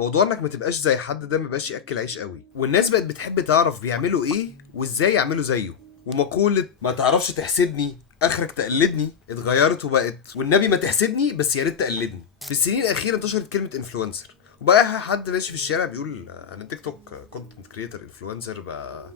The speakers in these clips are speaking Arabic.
موضوع انك ما تبقاش زي حد ده ما بقاش ياكل عيش قوي، والناس بقت بتحب تعرف بيعملوا ايه وازاي يعملوا زيه. ومقولة ما تعرفش تحسدني اخرك تقلدني اتغيرت وبقت والنبي ما تحسدني بس يا ريت تقلدني. في السنين الاخيره انتشرت كلمه انفلونسر، وبقى حد ماشي في الشارع بيقول انا تيك توك كونتنت كريتور، انفلونسر بقى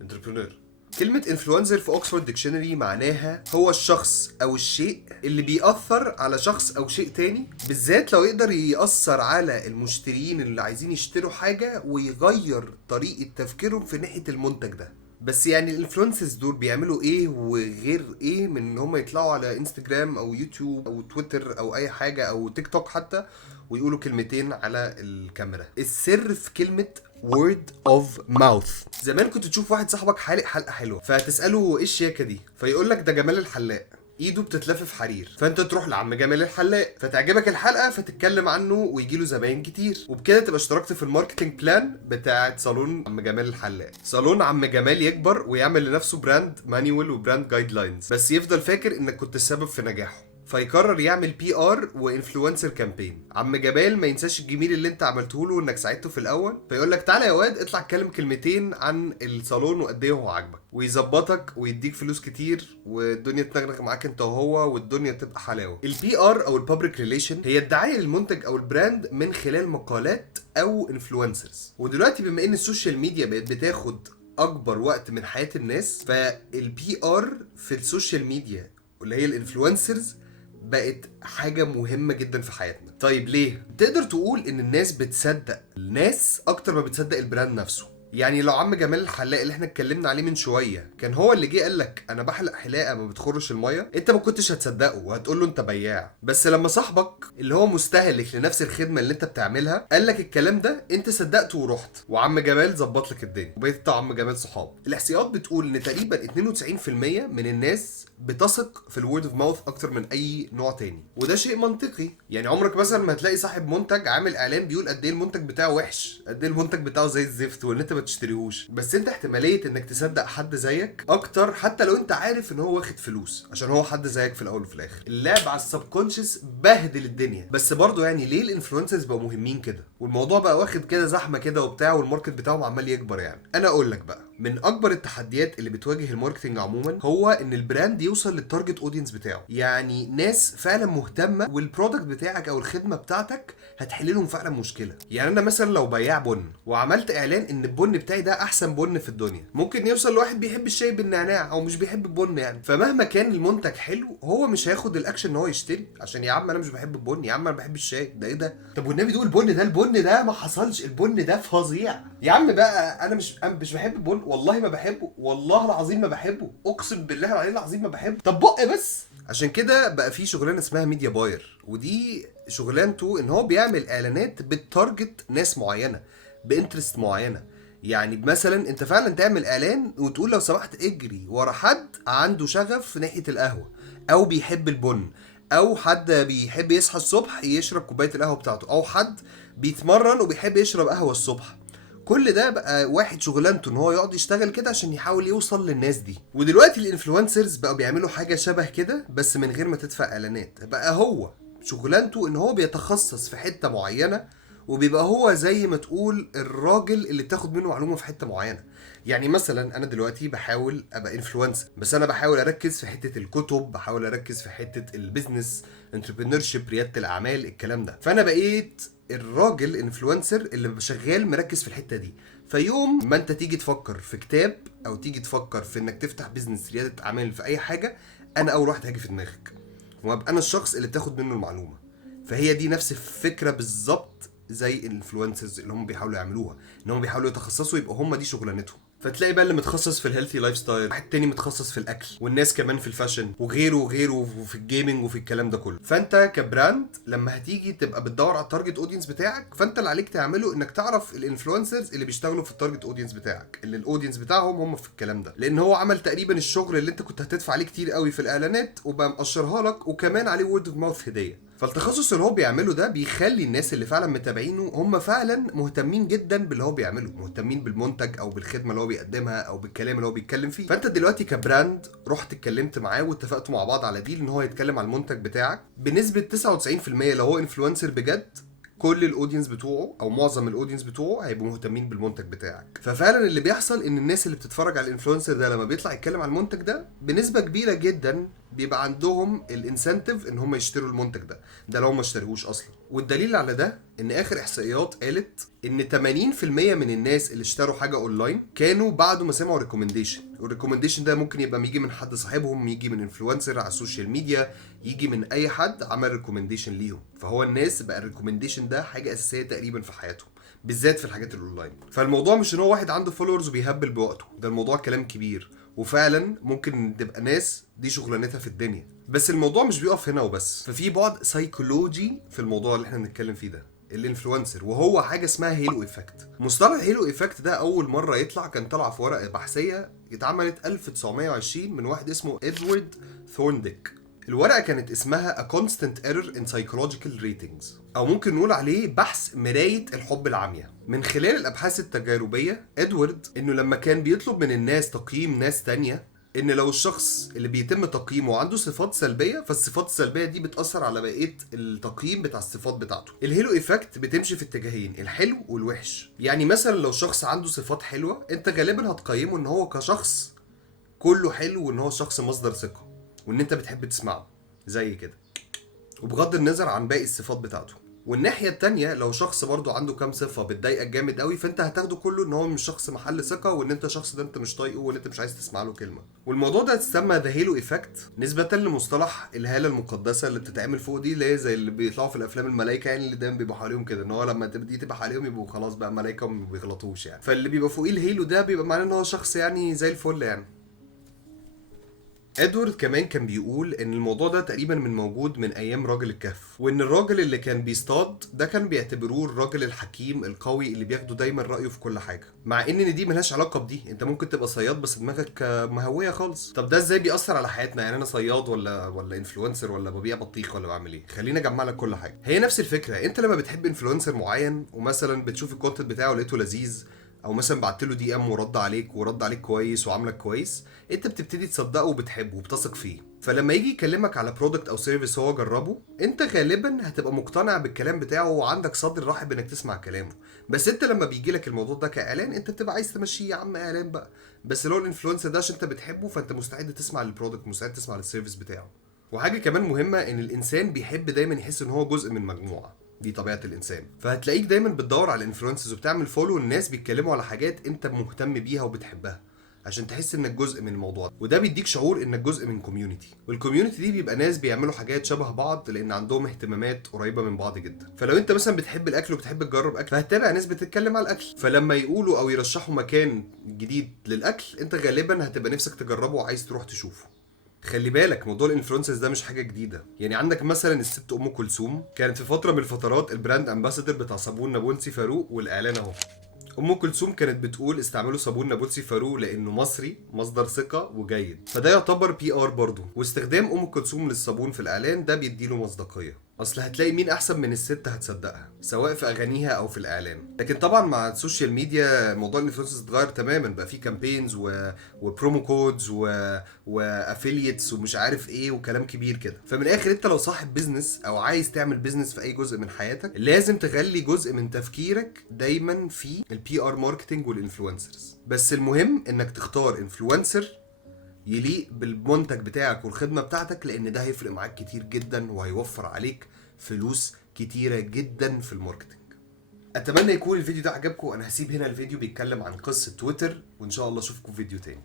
انتربرينور. كلمة انفلونسر في اوكسفورد ديكشنري معناها هو الشخص او الشيء اللي بيأثر على شخص او شيء تاني، بالذات لو يقدر يأثر على المشترين اللي عايزين يشتروا حاجة ويغير طريقة تفكيرهم في ناحية المنتج ده. بس يعني الانفلونسرز دول بيعملوا ايه وغير ايه من ان هم يطلعوا على انستجرام او يوتيوب او تويتر او اي حاجة او تيك توك حتى ويقولوا كلمتين على الكاميرا؟ السر في كلمة word of mouth. زمان كنت تشوف واحد صاحبك حالق حلقة حلوة فتسأله ايه الشياكة دي، فيقول لك ده جمال الحلاق، ايده بتتلف في حرير، فانت تروح لعم جمال الحلاق فتعجبك الحلقه فتتكلم عنه ويجيله زباين كتير، وبكده تبقى اشتركت في الماركتنج بلان بتاعه صالون عم جمال الحلاق. صالون عم جمال يكبر ويعمل لنفسه براند مانيوال وبراند جايد لاينز، بس يفضل فاكر انك كنت السبب في نجاحه، فيقرر يعمل بي ار وانفلونسر كامبين. عم جبال ما ينساش الجميل اللي انت عملته له وانك ساعدته في الاول، فيقول لك تعالى يا واد اطلع اتكلم كلمتين عن الصالون وقد ايه هو عاجبك، ويظبطك ويديك فلوس كتير والدنيا تنغنغ معاك انت وهو والدنيا تبقى حلاوه. البي ار او البابليك ريليشن هي الدعايه للمنتج او البراند من خلال مقالات او انفلونسرز. ودلوقتي بما ان السوشيال ميديا بقت بتاخد اكبر وقت من حياه الناس، فالبي ار في السوشيال ميديا اللي هي الانفلونسرز بقت حاجة مهمة جدا في حياتنا. طيب ليه؟ تقدر تقول ان الناس بتصدق الناس اكتر ما بتصدق البراند نفسه. يعني لو عم جمال الحلاق اللي احنا اتكلمنا عليه من شويه كان هو اللي جه قال لك انا بحلق حلاقه ما بتخرش الميه، انت ما كنتش هتصدقه وهتقول له انت بياع. بس لما صاحبك اللي هو مستهلك لنفس الخدمه اللي انت بتعملها قال لك الكلام ده، انت صدقته ورحت، وعم جمال ظبط لك الدنيا وبقيت انت وعم جمال صحاب. الاحصائيات بتقول ان تقريبا 92% من الناس بتثق في الورد اوف ماوث اكتر من اي نوع تاني، وده شيء منطقي. يعني عمرك مثلا ما هتلاقي صاحب منتج عامل اعلان بيقول قد ايه المنتج بتاعه وحش، قد ايه المنتج بتاعه زي الزفت وان انت ما تشتريهوش، بس انت احتماليه انك تصدق حد زيك اكتر حتى لو انت عارف ان هو واخد فلوس، عشان هو حد زيك في الاول وفي الاخر. اللعب على السبكونشس بهدل الدنيا. بس برضه يعني ليه الانفلونسرز بقوا مهمين كده والموضوع بقى واخد كده زحمه كده وبتاع والماركت بتاعهم عمال يكبر؟ يعني انا اقول لك بقى، من اكبر التحديات اللي بتواجه الماركتنج عموما هو ان البراند يوصل للتارجت اودينس بتاعه، يعني ناس فعلا مهتمه والبرودكت بتاعك او الخدمه بتاعتك هتحل لهم فعلا مشكله. يعني انا مثلا لو بياع بن وعملت اعلان ان البن بتاعي ده احسن بن في الدنيا، ممكن يوصل لواحد بيحب الشاي بالنعناع او مش بيحب البن يعني، فمهما كان المنتج حلو هو مش هياخد الاكشن ان هو يشتري، عشان يا عم انا مش بحب البن، يا عم انا بحب الشاي، ده ايه ده؟ طب والنبي دول البن ده ما حصلش، البن ده فظيع يا عم بقى، انا مش بحب البن، والله ما بحبه، والله العظيم ما بحبه، اقسم بالله العلي العظيم ما بحبه. طب بق بس. عشان كده بقى في شغلانه اسمها ميديا باير، ودي شغلانته ان هو بيعمل اعلانات بتارجت ناس معينه بانترست معينه. يعني مثلا انت فعلا تعمل اعلان وتقول لو سمحت اجري ورا حد عنده شغف ناحيه القهوه او بيحب البن، او حد بيحب يصحى الصبح يشرب كوبايه القهوه بتاعته، او حد بيتمرن وبيحب يشرب قهوه الصبح. كل ده بقى واحد شغلانته ان هو يقعد يشتغل كده عشان يحاول يوصل للناس دي. ودلوقتي الانفلونسرز بقوا بيعملوا حاجه شبه كده بس من غير ما تدفع اعلانات. بقى هو شغلانته ان هو بيتخصص في حته معينه، وبيبقى هو زي ما تقول الراجل اللي بتاخد منه معلومه في حته معينه. يعني مثلا انا دلوقتي بحاول ابقى انفلونسر، بس انا بحاول اركز في حته الكتب، بحاول اركز في حته البيزنس انتربرينورشيب، رياده الاعمال، الكلام ده. فانا بقيت الراجل انفلونسر اللي شغال مركز في الحته دي. فيوم ما انت تيجي تفكر في كتاب او تيجي تفكر في انك تفتح بيزنس رياده اعمال في اي حاجه، انا اول واحد هاجي في دماغك وابقى انا الشخص اللي بتاخد منه المعلومه. فهي دي نفس الفكره بالظبط زي الانفلونسرز اللي هم بيحاولوا يعملوها، ان هم بيحاولوا يتخصصوا يبقى هم دي شغلانتهم. فتلاقي بقى اللي متخصص في الهيلثي لايف ستايل، واحد تاني متخصص في الاكل، والناس كمان في الفاشن وغيره وغيره وفي الجيمنج وفي الكلام ده كله. فانت كبراند لما هتيجي تبقى بتدور على التارجت اودينس بتاعك، فانت اللي عليك تعمله انك تعرف الانفلونسرز اللي بيشتغلوا في التارجت اودينس بتاعك، اللي الاودينس بتاعهم هم في الكلام ده، لان هو عمل تقريبا الشغل اللي انت كنت هتدفع عليه كتير قوي في الاعلانات وبقى مقشرها لك، وكمان عليه وورد اوف ماوث هديه. فالتخصص اللي هو بيعمله ده بيخلي الناس اللي فعلا متابعينه هم فعلا مهتمين جدا باللي هو بيعمله، مهتمين بالمنتج او بالخدمه اللي هو بيقدمها او بالكلام اللي هو بيتكلم فيه. فانت دلوقتي كبراند رحت اتكلمت معاه واتفقتوا مع بعض على ديل ان هو يتكلم على المنتج بتاعك بنسبه 99%، لو هو انفلونسر بجد كل الاودينس بتوعه او معظم الاودينس بتوعه هيبقوا مهتمين بالمنتج بتاعك. ففعلا اللي بيحصل ان الناس اللي بتتفرج على الانفلونسر ده لما بيطلع يتكلم عن المنتج ده بنسبه كبيره جدا بيبقى عندهم الانسنتيف ان هم يشتروا المنتج ده لو ما اشتروهوش اصلا. والدليل على ده ان اخر احصائيات قالت ان 80% من الناس اللي اشتروا حاجه اونلاين كانوا بعد ما سمعوا ريكومنديشن. والريكومنديشن ده ممكن يبقى يجي من حد صاحبهم، يجي من انفلونسر على السوشيال ميديا، يجي من اي حد عمل ريكومنديشن ليهم. فهو الناس بقى الريكومنديشن ده حاجه اساسيه تقريبا في حياتهم، بالذات في الحاجات الاونلاين. فالموضوع مش ان هو واحد عنده فولورز وبيهبل بوقته، ده الموضوع كلام كبير، وفعلا ممكن تبقى ناس دي شغلانتها في الدنيا. بس الموضوع مش بيقف هنا وبس، ففي بعد سايكولوجي في الموضوع اللي احنا بنتكلم فيه ده، الانفلونسر، وهو حاجه اسمها هيلو ايفكت. مصطلح هيلو ايفكت ده اول مره يطلع كان طلع في ورقه بحثيه اتعملت 1920 من واحد اسمه ادوارد ثورنديك. الورقه كانت اسمها A Constant Error in Psychological Ratings، او ممكن نقول عليه بحث مرايه الحب العمياء. من خلال الابحاث التجاربيه ادوارد انه لما كان بيطلب من الناس تقييم ناس تانية، ان لو الشخص اللي بيتم تقييمه عنده صفات سلبيه، فالصفات السلبيه دي بتاثر على بقيه التقييم بتاع الصفات بتاعته. الهيلو ايفكت بتمشي في اتجاهين، الحلو والوحش. يعني مثلا لو شخص عنده صفات حلوه انت غالبا هتقيمه ان هو كشخص كله حلو، وان هو شخص مصدر ثقه وان انت بتحب تسمعه زي كده، وبغض النظر عن باقي الصفات بتاعته. والناحيه التانية لو شخص برضو عنده كام صفه بتضايقك جامد قوي، فانت هتاخده كله ان هو مش شخص محل ثقه، وان انت شخص ده انت مش طايقه، وان انت مش عايز تسمع له كلمه. والموضوع ده اتسمى ذا هيلو ايفكت نسبه لمصطلح الهاله المقدسه اللي بتتعمل فوق دي، اللي هي زي اللي بيطلعوا في الافلام الملائكه، يعني اللي دايما بيبقوا حواليهم كده، ان هو لما دي تبقى حواليهم يبقوا خلاص بقى ملائكه وما بيغلطوش يعني. فاللي بيبقى فوقيه الهيلو ده بيبقى معناه ان هو شخص يعني زي الفل يعني. ادوارد كمان كان بيقول ان الموضوع ده تقريبا موجود من ايام راجل الكهف، وان الراجل اللي كان بيصطاد ده كان بيعتبروه الراجل الحكيم القوي اللي بياخده دايما رايه في كل حاجه، مع ان دي ملهاش علاقه بدي. انت ممكن تبقى صياد بس دماغك مهويه خالص. طب ده ازاي بيأثر على حياتنا؟ يعني انا صياد ولا انفلونسر ولا ببيع بطيخ ولا بعمل ايه؟ خليني اجمع لك كل حاجه. هي نفس الفكره، انت لما بتحب انفلونسر معين ومثلا بتشوف الكونتنت بتاعه لقيته لذيذ، او مثلا بعت له دي ام ورد عليك كويس وعاملك كويس، انت بتبتدي تصدقه وبتحبه وبتثق فيه. فلما يجي يكلمك على برودكت او سيرفيس هو جربه، انت غالبا هتبقى مقتنع بالكلام بتاعه وعندك صدر رحب انك تسمع كلامه. بس انت لما بيجي لك الموضوع ده كاعلان انت بتبقى عايز تمشيه، يا عم اعلان بقى. بس لو الانفلونسر ده عشان انت بتحبه فانت مستعد تسمع للبرودكت، مستعد تسمع للسيرفيس بتاعه. وحاجه كمان مهمه، ان الانسان بيحب دايما يحس ان هو جزء من مجموعه، دي طبيعه الانسان. فهتلاقيك دايما بتدور على الانفلونسرز وبتعمل فولو الناس بيتكلموا على حاجات انت مهتم بيها وبتحبها، عشان تحس انك جزء من الموضوع ده. وده بيديك شعور انك جزء من كوميونتي، والكوميونتي دي بيبقى ناس بيعملوا حاجات شبه بعض لان عندهم اهتمامات قريبه من بعض جدا. فلو انت مثلا بتحب الاكل وبتحب تجرب اكل، فهتتابع ناس بتتكلم على الاكل، فلما يقولوا او يرشحوا مكان جديد للاكل انت غالبا هتبقى نفسك تجربه وعايز تروح تشوفه. خلي بالك موضوع الانفلونسرز ده مش حاجه جديده، يعني عندك مثلا الست ام كلثوم كانت في فتره من الفترات البراند امباسادور بتاع صابون نابلسي فاروق، والاعلان اهو. ام كلثوم كانت بتقول استعملوا صابون نابلسي فاروق لانه مصري مصدر ثقه وجيد، فده يعتبر بي ار برضه. واستخدام ام كلثوم للصابون في الاعلان ده بيديله مصداقيه، اصل هتلاقي مين احسن من الست هتصدقها سواء في اغانيها او في الاعلان. لكن طبعا مع السوشيال ميديا موضوع الانفلونسرز اتغير تماما، بقى في كامبينز وبرومو كودز وافيليتس ومش عارف ايه وكلام كبير كده. فمن الاخر انت لو صاحب بيزنس او عايز تعمل بيزنس في اي جزء من حياتك، لازم تخلي جزء من تفكيرك دايما في البي ار ماركتنج والانفلونسرز. بس المهم انك تختار انفلونسر يليق بالمنتج بتاعك والخدمة بتاعتك، لان ده هيفرق معاك كتير جدا وهيوفر عليك فلوس كتيرة جدا في الماركتنج. اتمنى يكون الفيديو ده عجبكم. انا هسيب هنا الفيديو بيتكلم عن قصة تويتر، وان شاء الله اشوفكم في فيديو تاني.